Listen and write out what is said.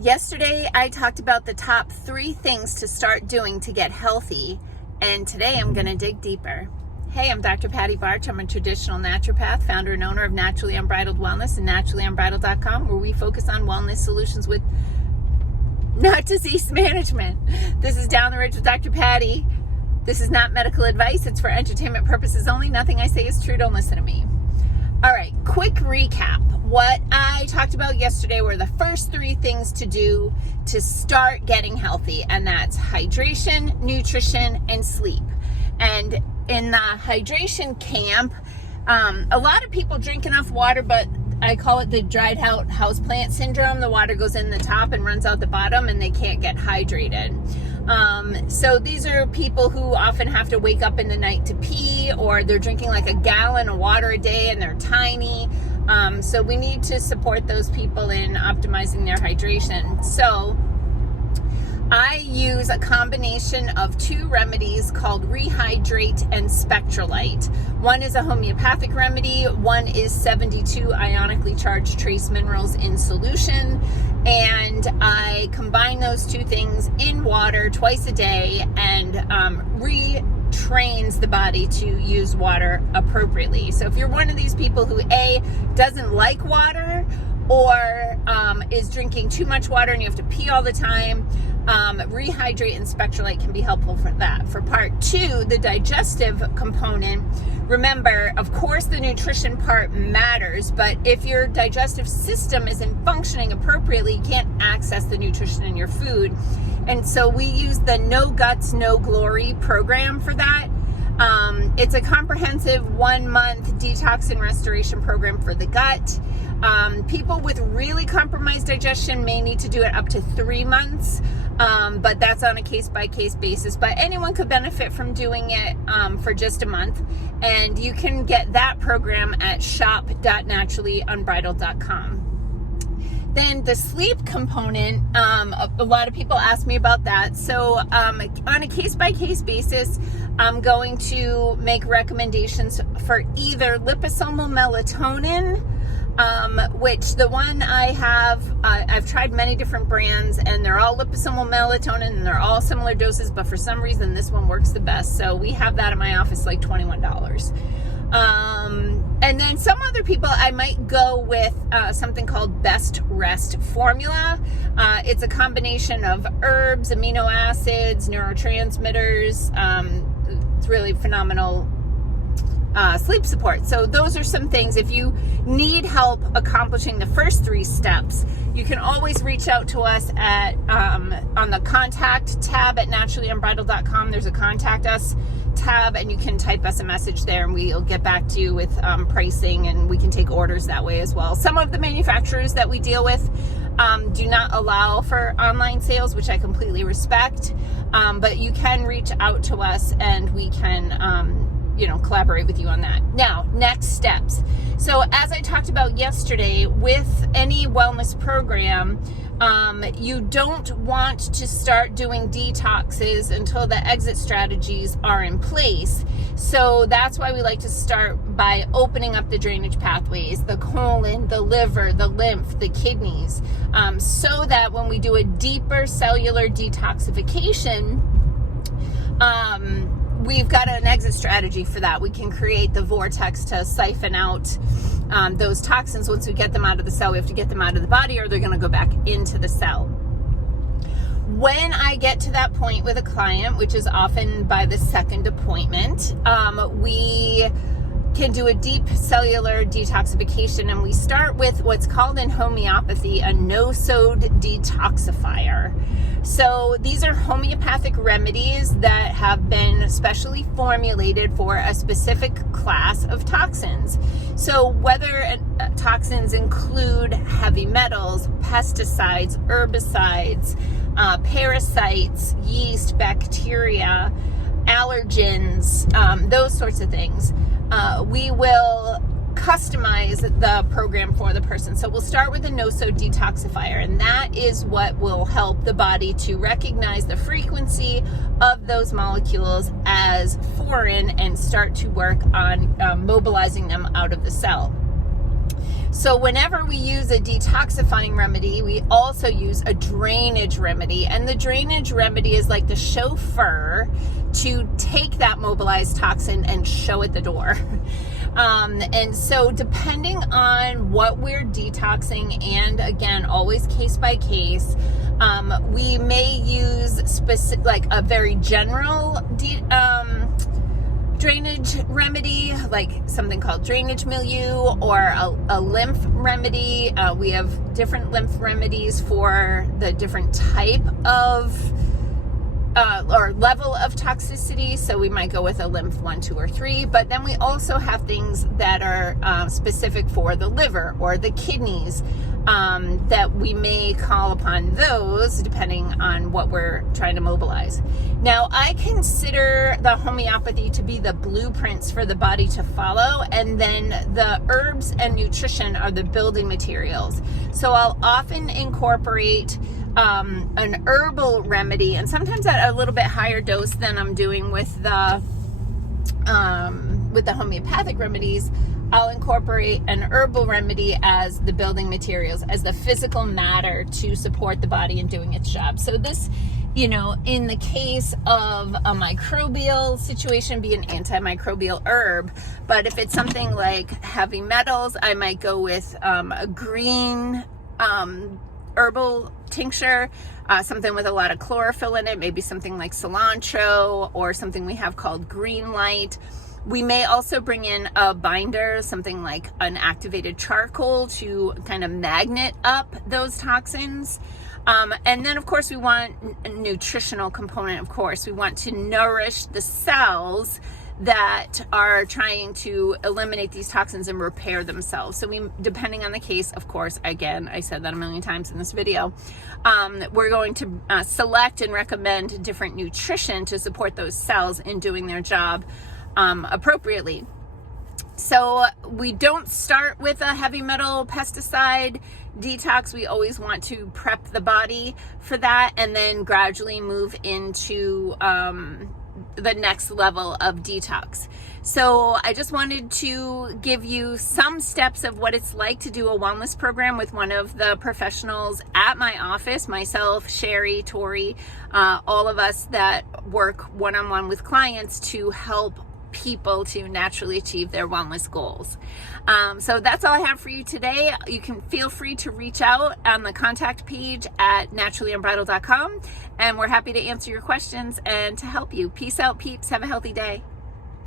Yesterday, I talked about the top 3 things to start doing to get healthy, and today I'm going to dig deeper. Hey, I'm Dr. Patty Barch. I'm a traditional naturopath, founder and owner of Naturally Unbridled Wellness and naturallyunbridled.com, where we focus on wellness solutions with not disease management. This is Down the Ridge with Dr. Patty. This is not medical advice. It's for entertainment purposes only. Nothing I say is true. Don't listen to me. All right, quick recap. What I talked about yesterday were the first 3 things to do to start getting healthy, and that's hydration, nutrition, and sleep. And in the hydration camp, a lot of people drink enough water, but I call it the dried out houseplant syndrome. The water goes in the top and runs out the bottom, and they can't get hydrated. So these are people who often have to wake up in the night to pee, or they're drinking like a gallon of water a day and they're tiny. So we need to support those people in optimizing their hydration. So I use a combination of 2 remedies called Rehydrate and Spectralite. One is a homeopathic remedy, one is 72 ionically charged trace minerals in solution, and I combine those 2 things in water twice a day and retrains the body to use water appropriately. So if you're one of these people who A, doesn't like water, or is drinking too much water and you have to pee all the time, Rehydrate and Spectralite can be helpful for that. For part 2, the digestive component, remember, of course, the nutrition part matters, but if your digestive system isn't functioning appropriately, you can't access the nutrition in your food. And so we use the No Guts, No Glory program for that. It's a comprehensive 1-month detox and restoration program for the gut. People with really compromised digestion may need to do it up to 3 months, but that's on a case-by-case basis. But anyone could benefit from doing it for just a month, and you can get that program at shop.naturallyunbridled.com. Then the sleep component, a lot of people ask me about that. So on a case-by-case basis, I'm going to make recommendations for either liposomal melatonin, which the one I have, I've tried many different brands, and they're all liposomal melatonin, and they're all similar doses, but for some reason this one works the best. So we have that in my office, like $21. And then some other people, I might go with something called Best Rest Formula. It's a combination of herbs, amino acids, neurotransmitters. It's really phenomenal sleep support. So those are some things. If you need help accomplishing the first 3 steps, you can always reach out to us at on the contact tab at naturallyunbridled.com. There's a contact us tab, and you can type us a message there, and we'll get back to you with pricing, and we can take orders that way as well. Some of the manufacturers that we deal with do not allow for online sales, which I completely respect, but you can reach out to us, and we can collaborate with you on that. Now, next steps. So as I talked about yesterday, with any wellness program, you don't want to start doing detoxes until the exit strategies are in place. So that's why we like to start by opening up the drainage pathways, the colon, the liver, the lymph, the kidneys, so that when we do a deeper cellular detoxification, we've got an exit strategy for that. We can create the vortex to siphon out those toxins. Once we get them out of the cell, we have to get them out of the body, or they're going to go back into the cell. When I get to that point with a client, which is often by the 2nd appointment, we can do a deep cellular detoxification, and we start with what's called in homeopathy a no-sode detoxifier. So these are homeopathic remedies that have been specially formulated for a specific class of toxins. So whether toxins include heavy metals, pesticides, herbicides, parasites, yeast, bacteria, allergens, those sorts of things, we will customize the program for the person. So we'll start with a no-sode detoxifier, and that is what will help the body to recognize the frequency of those molecules as foreign and start to work on mobilizing them out of the cell. So whenever we use a detoxifying remedy, we also use a drainage remedy. And the drainage remedy is like the chauffeur to take that mobilized toxin and show it the door. And so depending on what we're detoxing, and again, always case by case, we may use specific, like a very general drainage remedy, like something called drainage milieu, or a lymph remedy. We have different lymph remedies for the different type of or level of toxicity. So we might go with a lymph 1, 2, or 3, but then we also have things that are specific for the liver or the kidneys, that we may call upon those depending on what we're trying to mobilize. Now, I consider the homeopathy to be the blueprints for the body to follow, and then the herbs and nutrition are the building materials. So I'll often incorporate an herbal remedy, and sometimes at a little bit higher dose than I'm doing with the homeopathic remedies. I'll incorporate an herbal remedy as the building materials, as the physical matter to support the body in doing its job. So this, in the case of a microbial situation, be an antimicrobial herb. But if it's something like heavy metals, I might go with a green herbal tincture, something with a lot of chlorophyll in it, maybe something like cilantro, or something we have called green light. We may also bring in a binder, something like an activated charcoal, to kind of magnet up those toxins. And then, of course, we want a nutritional component. Of course, we want to nourish the cells that are trying to eliminate these toxins and repair themselves. So we, depending on the case, of course, again, I said that a million times in this video, we're going to select and recommend different nutrition to support those cells in doing their job appropriately. So we don't start with a heavy metal pesticide detox. We always want to prep the body for that, and then gradually move into the next level of detox. So I just wanted to give you some steps of what it's like to do a wellness program with one of the professionals at my office, myself, Sherry, Tori, all of us that work one-on-one with clients to help people to naturally achieve their wellness goals. So that's all I have for you today. You can feel free to reach out on the contact page at naturallyunbridled.com, and we're happy to answer your questions and to help you. Peace out, peeps. Have a healthy day.